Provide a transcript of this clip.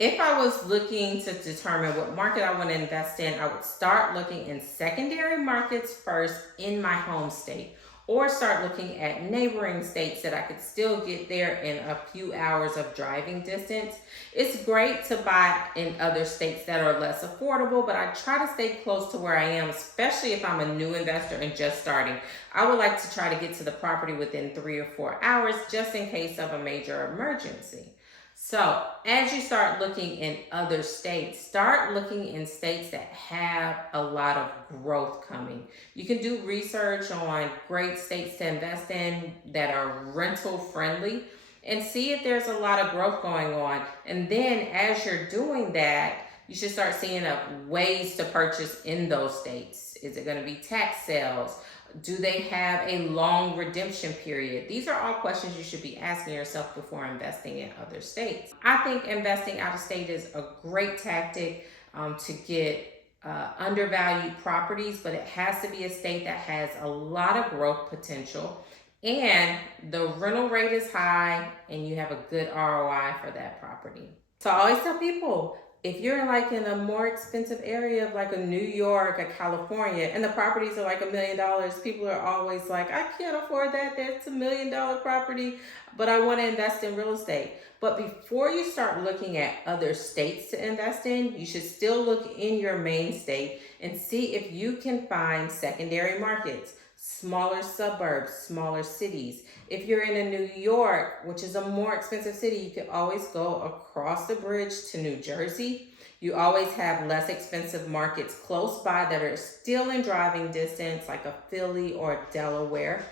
If I was looking to determine what market I want to invest in, I would start looking in secondary markets first in my home state, or start looking at neighboring states that I could still get there in a few hours of driving distance. It's great to buy in other states that are less affordable, but I try to stay close to where I am, especially if I'm a new investor and just starting. I would like to try to get to the property within 3 or 4 hours just in case of a major emergency. So, as you start looking in other states, start looking in states that have a lot of growth coming. You can do research on great states to invest in that are rental friendly and see if there's a lot of growth going on. And then, as you're doing that, you should start seeing ways to purchase in those states. Is it going to be tax sales? Do they have a long redemption period? These are all questions you should be asking yourself before investing in other states. I think investing out of state is a great tactic to get undervalued properties, but it has to be a state that has a lot of growth potential and the rental rate is high and you have a good ROI for that property. So I always tell people, if you're in a more expensive area of like a New York, a California, and the properties are like $1 million, people are always like, I can't afford that. That's $1 million property, but I want to invest in real estate. But before you start looking at other states to invest in, you should still look in your main state and see if you can find secondary markets, smaller suburbs, smaller cities. If you're in a New York, which is a more expensive city, you can always go across the bridge to New Jersey. You always have less expensive markets close by that are still in driving distance, like a Philly or Delaware.